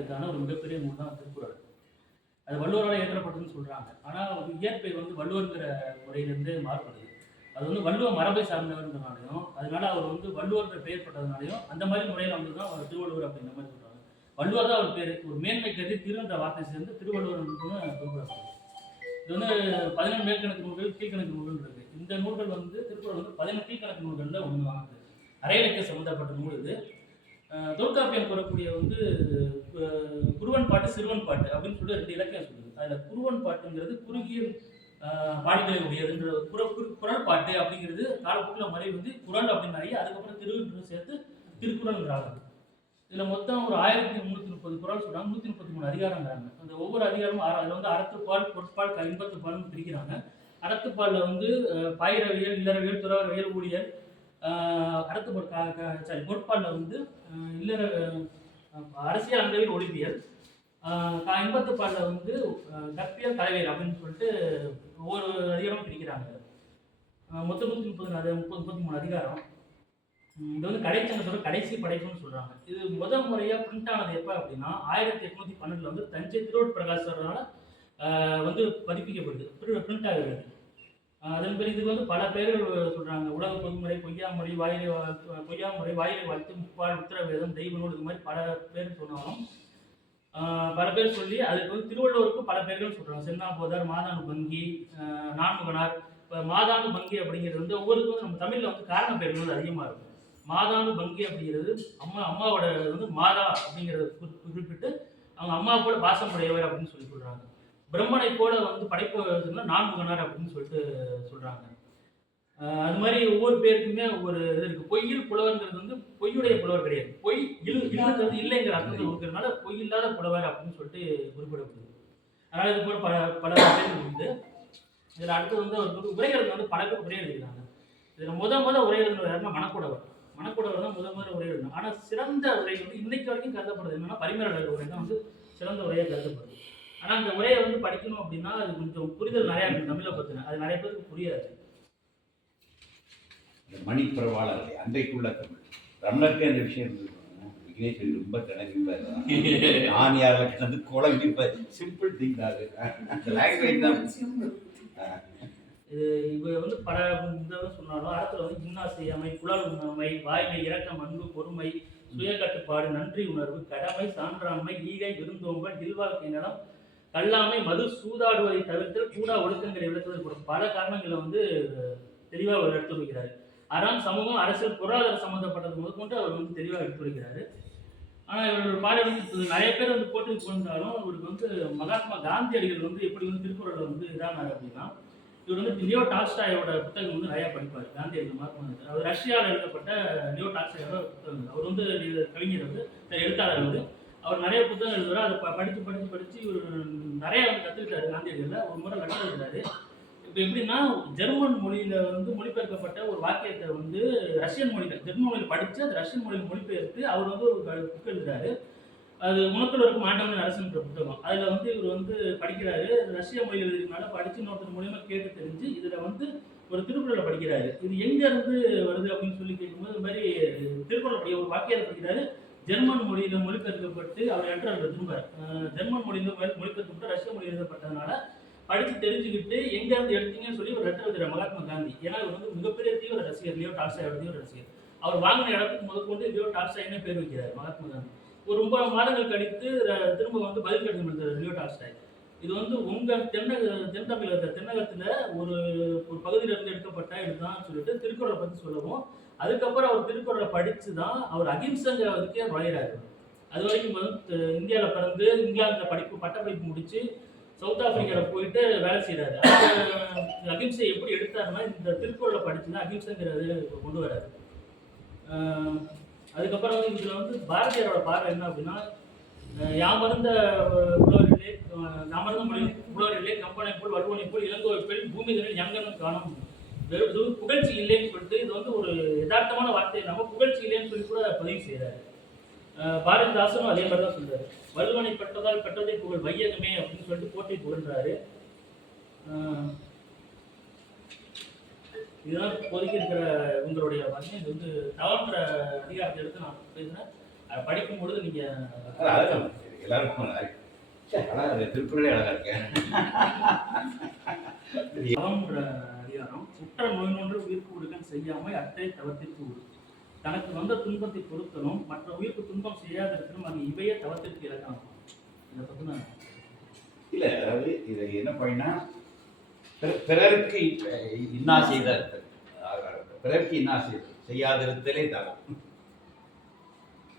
அதுக்கான ஒரு மிகப்பெரிய நூல் தான் திருக்குறள். அது வள்ளுவரால் ஏற்றப்பட்டதுன்னு சொல்றாங்க. ஆனா இயற்பெயர் வந்து வள்ளுவருங்கிற முறையிலிருந்து மாறுபடுது. அது வந்து வள்ளுவ மரபை சார்ந்தவர்ன்றனாலையும் அதனால அவர் வந்து வள்ளுவர்ன்ற பெயர் பட்டதுனாலையும் அந்த மாதிரி முறையில் வந்து தான் அவர் திருவள்ளுவர் அப்படின்ற மாதிரி சொல்கிறாங்க வள்ளுவர் தான் அவர் பேர். ஒரு மேன்மை கருதி திருன்ற வார்த்தை சேர்ந்து திருவள்ளுவர் குறிப்பிடப்படுது. இது வந்து பதினெண்டு மேற்கணக்கு நூல்கள் கீழ்கணக்கு நூல்கள் இருக்கு. இந்த நூல்கள் வந்து திருக்குறள் வந்து பதினெட்டு கீழ்கணக்கு நூல்களில் ஒன்று தான் அரையலுக்கு சம்மந்தப்பட்ட நூல் இது. தொல்காப்பியம் கூறக்கூடிய வந்து குருவன் பாட்டு சிறுவன் பாட்டு அப்படின்னு சொல்லிட்டு ரெண்டு இலக்கியம் சொல்லுது. அதில் குருவன் பாட்டுங்கிறது குறுகிய அஹ், பாடல்களை உடையதுன்ற குர குரல் பாட்டு அப்படிங்கிறது காலப்போக்கில் மறை வந்து குரல் அப்படின்னு நிறைய அதுக்கப்புறம் திருவிழு சேர்த்து திருக்குறள்ன்றாங்க. இதில் மொத்தம் ஒரு ஆயிரத்தி முந்நூற்றி முப்பது குரல் சொல்கிறாங்க நூற்றி முப்பத்தி மூணு அதிகாரங்கிறாங்க அந்த ஒவ்வொரு அதிகாரமும் அதில் வந்து அறத்துப்பால் பொற்பால் க- இன்பத்துப்பால்னு பிரிக்கிறாங்க. அறத்துப்பாலில் வந்து பயிரவியல் பாயிரவியல் இல்லறவியல் துறவரவியல் ஊழியல் அஹ், அறத்துப்பால் சாரி கோட்பாட்டில் வந்து இல்லற அரசியல் அங்கவியல் ஒழிப்பியல் எண்பத்து இன்பத்துப்பாலில் வந்து கற்பியல் தலைவர் அப்படின்னு சொல்லிட்டு ஒவ்வொரு அதிகாரமும் பிரிக்கிறாங்க. மொத்தம் நூற்றி முப்பது அது முப்பது முப்பத்தி மூணு அதிகாரம். இது வந்து கடைச்சங்கத்தோட கடைசி படைப்புன்னு சொல்கிறாங்க இது முதல் முறையாக பிரிண்ட் ஆனது எப்போ அப்படின்னா ஆயிரத்தி எட்நூத்தி பன்னெண்டில் வந்து தஞ்சை திருவட் பிரகாசரால் வந்து பதிப்பிக்கப்படுது. பிரிண்ட் ஆகிறது. அதன் பிறகு இதுக்கு வந்து பல பேர்கள் சொல்றாங்க. உலக பொதுமுறை பொய்யாமுறை வாயிலை வா- பொய்யாமுறை வாயிலை வாழ்த்து முப்பால் உத்தரவேதம் தெய்வ நூல் இது மாதிரி பல பேர் சொன்னாலும் பல பேர் சொல்லி அதுக்கு வந்து திருவள்ளுவருக்கு பல பேர்கள் சொல்றாங்க. சென்னாபோதர் மாதானு பங்கி நான்முகனார். இப்போ மாதானு பங்கி அப்படிங்கிறது வந்து ஒவ்வொருக்கும் வந்து நம்ம தமிழில் வந்து காரண பெயர்கள் வந்து அதிகமாக இருக்கும். மாதானு பங்கி அப்படிங்கிறது அம்மா அம்மாவோட வந்து மாதா அப்படிங்கிறத குறிப்பிட்டு அவங்க அம்மா கூட பாசம் உடையவர் அப்படின்னு சொல்லி சொல்கிறாங்க பிரம்மனை போல வந்து படைப்பு நான்முகனார் அப்படின்னு சொல்லிட்டு சொல்றாங்க. ஆஹ் அது மாதிரி ஒவ்வொரு பேருக்குமே ஒவ்வொரு இது இருக்கு. பொய்யில் புலவர்ங்கிறது வந்து பொய்யுடைய புலவர் கிடையாது. பொய் இல் இல்லைங்கிறது இல்லைங்கிற அர்த்தத்தை கொடுக்கறதுனால பொய் இல்லாத புலவர் அப்படின்னு சொல்லிட்டு குறிப்பிடப்படுது. அதனால இது போல பல பல பேர்கள் உண்டு. இதில் அடுத்தது வந்து அவர் வந்து வந்து பல பேர் உரை எழுதிக்கிறாங்க இதில் முத முத உரை எழுதினவர் யாருன்னா மணக்குடவர். மணக்குடவர் தான் முத முத உரை எழுதணும் ஆனால் சிறந்த உரை வந்து இன்னைக்கு வரைக்கும் கருதப்படுது. என்னன்னா பரிமேலழகர் உரை தான் வந்து சிறந்த உரையாக கருதப்படுது. ஆனால் அந்த உரையை வந்து படிக்கணும் அப்படின்னா அது கொஞ்சம் புரிதல் நிறையா இருக்கு தமிழை பற்றின அது நிறைய பேருக்கு புரியாது. இந்த மணிப்பிரவாளர்கள் அன்றைக்குள்ள தமிழ். ரமணருக்கு அந்த விஷயம் விக்னேஸ்வரி ரொம்ப திணறிப்பார். நான் யாரில் கிடந்து கோலம் இருப்பார் சிம்பிள் திங் தான் அது. லாங்குவேஜ் தான். இது இவ வந்து பல இதை சொன்னாலும் அறத்தில் வந்து இன்னாசையாமை குழல் உணர்மை வாய்மை இரக்கம் அன்பு பொறுமை சுய கட்டுப்பாடு நன்றி உணர்வு கடமை சான்றாண்மை ஈகை விருந்தோம்பல் இல்வாழ்க்கை நலம் கல்லாமை மது சூதாடுவதை தவிர்த்து கூடா ஒழுக்கங்களை விளக்குவதற்கு பல காரணங்களை வந்து தெளிவாக அவர் எடுத்து வைக்கிறார் அறம் சமூகம் அரசியல் பொருளாதார சம்மந்தப்பட்டது முதற்கொண்டு அவர் வந்து தெளிவாக எடுத்து வைக்கிறாரு ஆனால் இவரோட பாடல் வந்து நிறைய பேர் வந்து போட்டு கொண்டாலும் இவருக்கு வந்து மகாத்மா காந்தியடிகள் வந்து எப்படி வந்து திருக்குறளை வந்து இதானார் அப்படின்னா இவர் வந்து லியோ டால்ஸ்டாயோட புத்தகம் வந்து நிறையா படிப்பார் காந்தியடிகள் மகாத்மா அவர் ரஷ்யாவில் எழுதப்பட்ட லியோ டால்ஸ்டாயோட புத்தகம் அவர் வந்து கவிஞர் வந்து எழுத்தாளர் வந்து அவர் நிறைய புத்தகம் எழுதுவார். அதை படித்து படித்து படித்து இவர் நிறைய வந்து கற்றுக்கிட்டாரு காந்தியடிகளில். ஒரு முறை லெட்டர் எழுதுறாரு இப்போ எப்படின்னா ஜெர்மன் மொழியில் வந்து மொழிபெயர்க்கப்பட்ட ஒரு வாக்கியத்தை வந்து ரஷ்யன் மொழியில் ஜெர்மன் மொழியில் படித்து அது ரஷ்யன் மொழியில் மொழிபெயர்த்து அவர் வந்து ஒரு புக் எழுதுறாரு. அது உனக்குள்ள இருக்கும் ஆண்டவன் அரசுன்ற புத்தகம். அதில் வந்து இவர் வந்து படிக்கிறாரு. ரஷ்ய மொழியில் எழுதினால படித்து இன்னொருத்தர் மூலியமாக கேட்டு தெரிஞ்சு இதில் வந்து ஒரு திருக்குறளை படிக்கிறாரு. இது எங்கேருந்து வருது அப்படின்னு சொல்லி கேட்கும்போது இந்த மாதிரி திருக்குறள் படி ஒரு வாக்கியத்தை படிக்கிறாரு. ஜெர்மன் மொழியில மொழிபெயர்க்கப்பட்டு அவர் லெட்டர் திரும்ப. ஜெர்மன் மொழியில மொழிபெயர்க்கப்பட்டு ரஷ்ய மொழி எழுதப்பட்டதுனால படித்து தெரிஞ்சுக்கிட்டு எங்க இருந்து எடுத்தீங்கன்னு சொல்லி ஒரு லெட்டர் எழுதுற மகாத்மா காந்தி. ஏன்னா இவர் வந்து மிகப்பெரிய தீவிர ரசிகர் லியோ டால்ஸ்டாயோட தீவிர ரசிகர். அவர் வாங்கின இடத்துக்கு முதற்கொண்டு லியோ டால்ஸ்டாய்னே பேர் வைக்கிறார் மகாத்மா காந்தி. ஒரு ஒன்பது மாதங்கள் கழித்து திரும்ப வந்து பதில் கடிதம் எழுதுறாரு லியோ டால்ஸ்டாய். இது வந்து உங்க தென்னக தென் தமிழக தென்னகத்துல ஒரு ஒரு பகுதியில இருந்து எடுக்கப்பட்ட இதுதான் சொல்லிட்டு திருக்குறளை பத்தி சொல்லவும் அதுக்கப்புறம் அவர் திருக்குறளை படித்து தான் அவர் அகிம்சங்கிறதுக்கே நுழையிறாரு. அது வரைக்கும் வந்து இந்தியாவில் பிறந்து இங்கிலாந்தில் படிப்பு பட்டப்படிப்பு முடித்து சவுத் ஆப்பிரிக்காவில் போயிட்டு வேலை செய்கிறாரு அகிம்சை எப்படி எடுத்தாருன்னா இந்த திருக்குறளை படித்து தான் அகிம்சைங்கிறது கொண்டு வராரு அதுக்கப்புறம் வந்து இதில் வந்து பாரதியாரோட பார்வை என்ன அப்படின்னா யாமருந்த அஹ், புலவரிலே அஹ், யாமருந்த மொழி புலவரிலே கம்பனை போல் வடுவனை போல் இளங்கோவை பெண் பூமிதனில் யங்கனும் காணும். வெறும் புகழ்ச்சி இல்லைன்னு சொல்லிட்டு இது வந்து ஒரு யதார்த்தமான வார்த்தை. நம்ம புகழ்ச்சி இல்லைன்னு சொல்லி கூட பதிவு செய்கிறாரு பாரதிதாசனும் அதே மாதிரி தான் சொல்றாரு. வள்ளுவனை பெற்றதால் பெற்றதை புகழ் வையகமே அப்படின்னு சொல்லிட்டு போட்டி புகழ்றாரு. இதுதான் இப்போதைக்கு இருக்கிற உங்களுடைய வந்து இது வந்து தவன்ற அதிகாரத்தை எடுத்து நான் பேசுறேன். அதை படிக்கும் பொழுது நீங்க எல்லாருக்கும் திருக்குறளே அழகா இருக்கேன் அதிகாரம் உற்ற நோய் உயிர்க்கு உடுக்கன் செய்யாமல் அட்டை தவத்திற்கு உடு தனக்கு வந்த துன்பத்தை பொறுத்தலும் மற்ற உயிருக்கு துன்பம் செய்யாதிருக்கணும் அது இவையே தவத்திற்கு இலக்கணம் இதை பத்தின இல்ல அதாவது இதை என்ன பண்ணா பிற- பிறருக்கு இன்னா செய்தல் பிறருக்கு இன்னா செய்தல் செய்யாதிருத்தலே தவம்.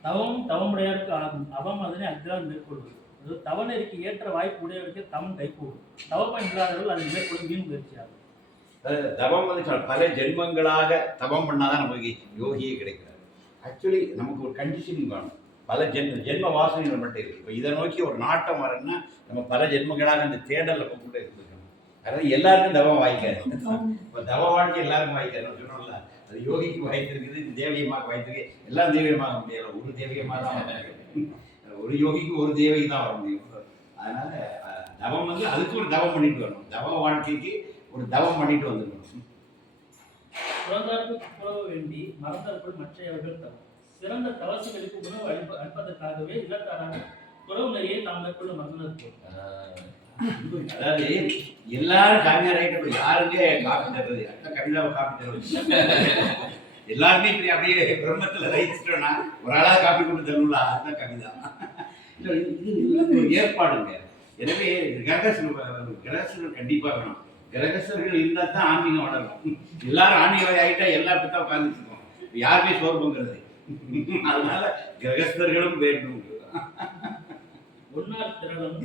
தவம் தவமுடையாருக்கு ஆகும். அவம் அதனை அக்தான் மேற்கொள்வது. தவநெறிக்கு ஏற்ற வாய்ப்பு உடையவருக்கு தவம் கைகூடும். தவப்பம் இல்லாதவர்கள் அதை மேற்கொள்ளும் வீண் முயற்சியாகும். தவம் வந்து சொன்னால் பல ஜென்மங்களாக தவம் பண்ணாதான் நமக்கு யோகியே கிடைக்கிறார். ஆக்சுவலி நமக்கு ஒரு கண்டிஷனிங் வேணும். பல ஜென்ம ஜென்ம வாசனைகள் மட்டும் இருக்குது இப்போ இதை நோக்கி ஒரு நாட்டம் வரணும்னா நம்ம பல ஜென்மங்களாக அந்த தேடல் நம்ம கூட இருந்துக்கணும் அதாவது எல்லாருக்கும் தவம் வாய்க்காது. இப்போ தவ வாழ்க்கை எல்லாருக்கும் வாய்க்காது. நம்ம சொன்னோம்ல அது யோகிக்கு வாய்த்திருக்குது தேவியமாக வாய்த்திருக்கு. எல்லாம் தேவியமாக முடியாது ஒரு தேவியமாக தான் ஒரு யோகிக்கு ஒரு தேவை தான் வர முடியும். அதனால தவம் வந்து அதுக்கு ஒரு தவம் பண்ணிட்டு வரணும். தவ வாழ்க்கைக்கு ஒரு தவம் பண்ணிட்டு வந்துடணும் புறந்தாருக்கு புறவ வேண்டி மறந்தார்கள் மற்றையவர்கள் தவம். சிறந்த தவசிகளுக்கு உணவு அளிப்ப அளிப்பதற்காகவே இல்லத்தாராக புறவு நிலையை தாம் மேற்கொள்ள மறந்தது அதாவது எல்லாரும் சாமியார் ஆகிட்டு யாருமே காப்பி தர்றது அக்கா கவிதாவை காப்பி தர எல்லாருமே இப்படி அப்படியே பிரம்மத்துல ரைச்சிட்டோம்னா ஒரு ஆளா காப்பி கொண்டு தரணும்ல அதுதான் கவிதா. இது ஏற்பாடுங்க. எனவே கிரகசர் கிரகசர்கள் கண்டிப்பா வேணும். கிரகசர்கள் இருந்தா தான் ஆன்மீகம் வளரும் எல்லாரும் ஆன்மீகம் ஆகிட்டா எல்லா தான் உட்கார்ந்துட்டு இருக்கோம். இப்ப யாருமே சோறு பொங்குறது அதனால கிரகஸ்தர்களும் வேண்டும். ஒன்னார் திரளும்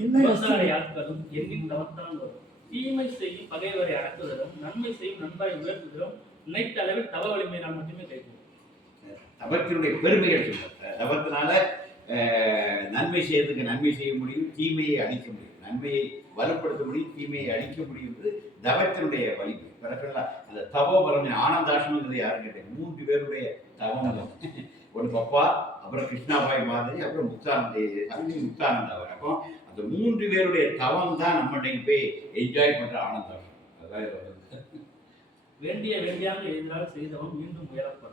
ஆட்களும் எண்ணின் தவத்தான் வரும் தீமை செய்யும் பகைவரை அடக்குதலும் நன்மை செய்யும் நண்பரை உயர்த்துதலும் நினைத்த அளவில் தவ வலிமையினால் மட்டுமே கைகூடும் தவத்தினுடைய பெருமைகள் தவத்தினால அஹ், நன்மை செய்யறதுக்கு நன்மை செய்ய முடியும் தீமையை அழிக்க முடியும். நன்மையை வலுப்படுத்த முடியும் தீமையை அழிக்க முடியும்ன்றது தவத்தினுடைய வலிமை. பிறகு அந்த தவோபலம் ஆனந்தாஷ்டம்ங்கிறது யாரும் கேட்டேன் மூன்று பேருடைய தவம் ஒன்று பப்பா அப்புறம் கிருஷ்ணாபாய் மாதிரி அப்புறம் முக்தானந்த அங்கே முக்தானந்த அவர். அப்போ அந்த மூன்று பேருடைய தவம் தான் நம்ம இன்னைக்கு போய் என்ஜாய் பண்ற ஆனந்தாஷ்டம் அதான். வேண்டிய வேண்டியாக எழுதினால் செய்தவன் மீண்டும் உயரப்படும்.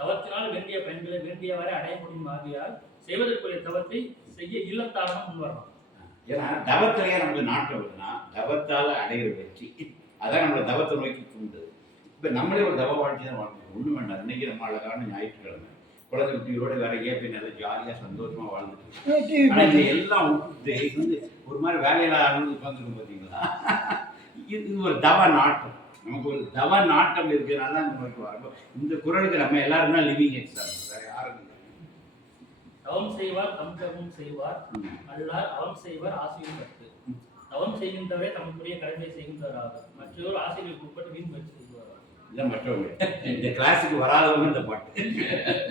தவத்தினால் வேண்டிய பயன்களை வேண்டியவரை அடைய முடியும் ஆகியால் செய்வதற்குரிய தவத்தை செய்ய இல்லத்தாரணம் முன்வரலாம் ஏன்னா தவத்திலேயே நமக்கு நாட்டம் வருதுன்னா தவத்தால் அடைகிற வெற்றி. அதான் நம்மளை தவத்தை நோக்கி தூண்டுது. இப்போ நம்மளே ஒரு தவ வாழ்க்கை தான் வாழ்க்கணும் ஒன்றும் வேண்டாம். இன்னைக்கு நம்ம அழகான ஞாயிற்றுக்கிழமை. குழந்தை குட்டியோட வேற ஏன் நல்லா ஜாலியாக சந்தோஷமா வாழ்ந்துட்டு இருக்கோம். ஆனா இதை எல்லாம் இது வந்து ஒரு மாதிரி வேலையில ஆளுநர் உட்காந்துருக்கும் பார்த்தீங்களா இது இது ஒரு தவ நாட்டம். நமக்கு ஒரு தவ நாட்டம் இருக்கிறனால தான் நமக்கு வரும் இந்த குரலுக்கு நம்ம எல்லாரும் லிவிங் எக்ஸாம்பிள் வேற யாரும் தவம் செய்வார் தம் தவம் செய்வார். அல்லார் அவம் செய்வார் ஆசையும் கற்று தவம் செய்கின்றவரே தமக்குரிய கடமை செய்கின்றவர் ஆவார் மற்றவர் ஆசைகளுக்கு உட்பட்டு வீண் முயற்சி செய்வார் இதான் மற்றவங்க. இந்த கிளாஸுக்கு வராதவங்க இந்த பாட்டு.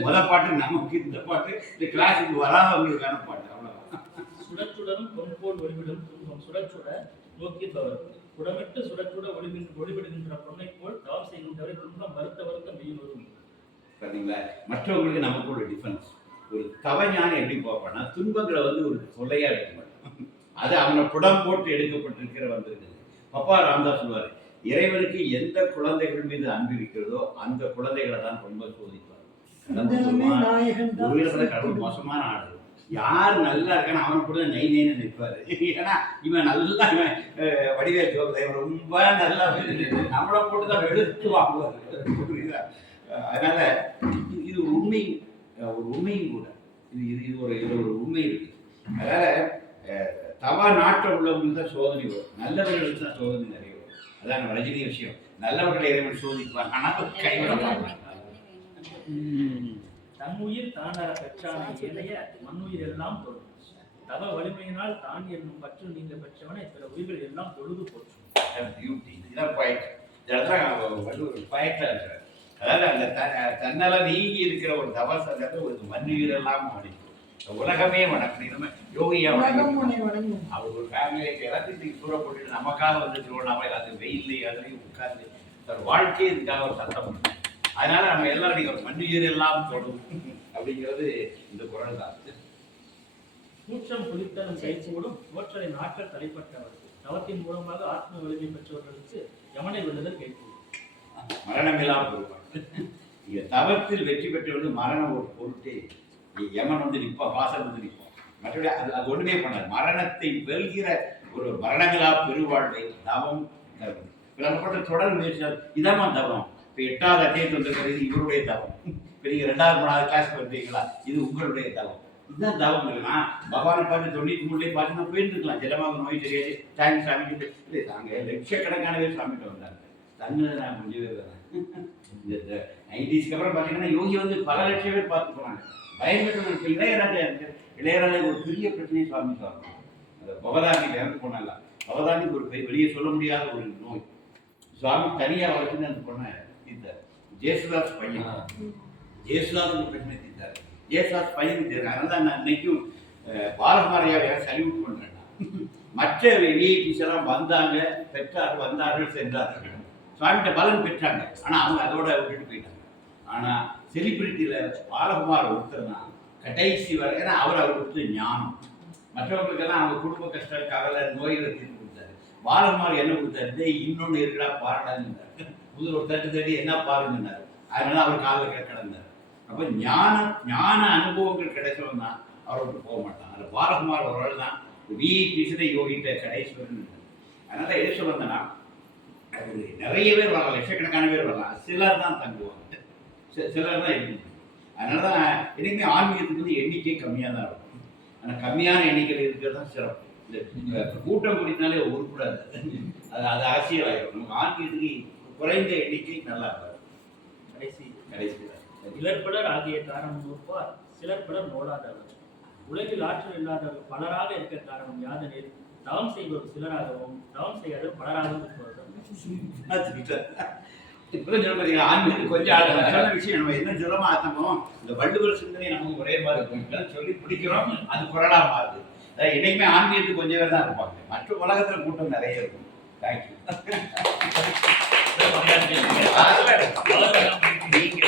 முத பாட்டு நமக்கு இந்த பாட்டு. இந்த கிளாஸுக்கு வராதவங்களுக்கான பாட்டு அவ்வளவுதான். சுடச்சுடரும் பொன்போல் ஒளிவிடும் துன்பம். சுடச்சுட நோக்கிப்பவர். குடமிட்டு சுடச்சுட ஒளிவின் ஒளிவிடுகின்ற பொன்னை போல் தவம் செய்கின்றவரை துன்பம் வருத்த வருத்த மெய்யில் வரும். பாத்தீங்களா? மற்றவங்களுக்கு நமக்கு ஒரு டிஃபரன்ஸ் ஒரு தவஞானி எப்படி பார்ப்பான்னா துன்பங்களை வந்து ஒரு தொல்லையா எடுக்க மாட்டான். அது அவனை புடம் போட்டு எடுக்கப்பட்டிருக்கிற வந்திருக்குது. பப்பா ராமதாஸ் சொல்லுவாரு இறைவனுக்கு எந்த குழந்தைகள் மீது அன்பு இருக்கிறதோ அந்த குழந்தைகளை தான் ரொம்ப சோதிப்பார். கடவுள் மோசமான ஆளு. யார் நல்லா இருக்கான்னு அவன் கூட நெய் நெய்னு நிற்பாரு. ஏன்னா இவன் நல்லா வடிவேல் ஜோக்கு இவன் ரொம்ப நல்லா நம்மளை போட்டு தான் வெளுத்து வாங்குவாரு. அதனால இது- உண்மை ஒரு உண்மையும் கூட. இது இது இது ஒரு இது ஒரு உண்மை இருக்கு. அதனால தவா நாட்டம் உள்ளவங்களுக்கு தான் சோதனை வரும். நல்லவர்களுக்கு தான் சோதனை நிறைய வரும். அதான் நம்ம ரஜினி விஷயம். நல்லவர்களை இறைவன் சோதிப்பார் ஆனால் கைவிட மாட்டாங்க தன் உயிர் தானர பெற்றானை ஏனைய மண்ணுயிர் எல்லாம் தொழும் தவ வலிமையினால் தான் என்னும் பற்று நீங்க பெற்றவனை பிற உயிர்கள் எல்லாம் தொழுது போற்றும். பியூட்டி இதுதான் பாயிண்ட் இதெல்லாம் வள்ளுவர் பாயிண்டா இருக்கிறார். அதாவது அந்த த- தன்னால நீங்கி இருக்கிற ஒரு தவசங்கத்தை ஒரு மண்ணுயிரெல்லாம் வணங்கும் உலகமே வணக்கம். நம்ம யோகியா வணங்கும் அவர் ஒரு ஃபேமிலியை எல்லாத்தையும் தூர போட்டுட்டு நமக்காக வந்து திருவண்ணாமலை அது வெயில்லையும் அதுலையும் உட்கார்ந்து தன் வாழ்க்கையை இதுக்காக ஒரு சத்தம். அதனால நம்ம எல்லாரும் ஒரு மண்ணுயிர் எல்லாம் தொடும் அப்படிங்கிறது இந்த குரல் தான். கூற்றம் குளித்தலும் கைகூடும் நோற்றலின் ஆற்றல் தலைப்பட்டவர். தவத்தின் மூலமாக ஆத்ம வலிமை பெற்றவர்களுக்கு யமனை வெல்லுதல் கைகூடும் மரணமில்லாமல் போடுவாங்க இங்க தவத்தில் வெற்றி பெற்றவர்கள் மரணம் ஒரு பொருட்டே யமன் வந்து நிற்பான் வாசல் வந்து நிற்பான் மற்றபடி அது அது ஒண்ணுமே பண்ணாது. மரணத்தை வெல்கிற ஒரு மரணங்களா பெருவாழ்வை தவம் தரும் நம்ம பண்ற தொடர் முயற்சியால் இதாம்மா தவம். இப்போ எட்டாவது அத்தியத்தை வந்திருக்கிறது இவருடைய தவம். இப்போ நீங்கள் ரெண்டாவது மூணாவது கிளாஸ் வந்தீங்களா இது உங்களுடைய தவம். இதுதான் தவம் இல்லைனா பகவானை பார்த்து தொண்ணூற்றி மூணுலேயே பார்த்து நான் போயிருந்துக்கலாம் ஜலமாக நோய் தெரியாது தேங்க்ஸ் சாமி இல்லை தாங்க லட்சக்கணக்கான பேர் சாமிகிட்ட வந்தாங்க. தன்னு நான் கொஞ்சம் வரேன் இந்த நைன்டிஸ்க்கு அப்புறம் பார்த்தீங்கன்னா யோகி வந்து பல லட்சம் பேர் பார்த்து போனாங்க பயன்பெற்ற இப்போ இளையராஜா இருக்கு. இளையராஜா ஒரு பெரிய பிரச்சனையை சுவாமி சொல்லணும் அந்த பவதானிக்கு இறந்து போனால பவதானிக்கு ஒரு பெரிய வெளியே சொல்ல முடியாத ஒரு நோய். சுவாமி தனியாக வளர்த்துன்னு அந்த பொண்ணை தீர்த்தார். ஜேசுதாஸ் பையன். ஜேசுதாஸுக்கு பிரச்சனை தீர்த்தார். ஜேசுதாஸ் பையனுக்கு தெரியும் அதனால தான் நான் இன்னைக்கும் பாலகுமாரியாவை சல்யூட் பண்ணுறேன் மற்ற விஐபிஸ் எல்லாம் வந்தாங்க பெற்றார் வந்தார்கள் சென்றார்கள். சுவாமிகிட்ட பலன் பெற்றாங்க. ஆனால் அவங்க அதோட விட்டுட்டு போயிட்டாங்க. ஆனால் செலிபிரிட்டியில் பாலகுமார் ஒருத்தர் தான் கடைசி வரை ஏன்னா அவர் அவருக்கு ஞானம். மற்றவங்களுக்கெல்லாம் அவங்க குடும்ப கஷ்டம் கவலை நோய்களை தீர்த்து கொடுத்தாரு. பாலகுமார் என்ன கொடுத்தாரு? இன்னொன்று இருக்கடா இருக்குடா பாருடான்னு முதல் ஒரு தட்டு தட்டி என்ன பாருங்கன்னாரு அதனால அவர் காலில் கிடந்தார். அப்போ ஞான ஞான அனுபவங்கள் கிடைச்சவன் தான் அவரோட போக மாட்டான். அதில் பாலகுமார் ஒரு தான் விஐபிஸில் யோகிட்ட கடைசிவரன் அதனால எது சொல்ல அது நிறைய பேர் வரலாம். லட்சக்கணக்கான பேர் வரலாம். சிலர் தான் தங்குவாங்க. சிலர் தான் இருக்கும் அதனால தான் எனக்குமே ஆன்மீகத்துக்கு வந்து எண்ணிக்கை கம்மியாக தான் இருக்கும். ஆனால் கம்மியான எண்ணிக்கையில் இருக்கிறது தான் சிறப்பு. இந்த இந்த கூட்டம் கூட்டினாலே உருப்படாது. அது அது அரசியல் ஆகிடும் நமக்கு ஆன்மீகத்துக்கு குறைந்த எண்ணிக்கை நல்லா இருக்கும் கடைசி கடைசியில் இலற்பலர் ஆகிய காரணம் நோப்பார் சிலர் பலர் நோடாதவர் உலகில் ஆற்றல் இல்லாதவர் பலராக இருக்க காரணம் யாதெனில்? தாம் செய்வோர் சிலராகவும் தாம் செய்யாத பலராகவும் சொல்லி பிடிக்கிறோம் அது குரலா மாறுது. இடையுமே ஆன்மீகத்துக்கு கொஞ்சம் தான் இருப்பாங்க. மற்ற உலகத்துல கூட்டம் நிறைய இருக்கும். தேங்க்யூ நீங்க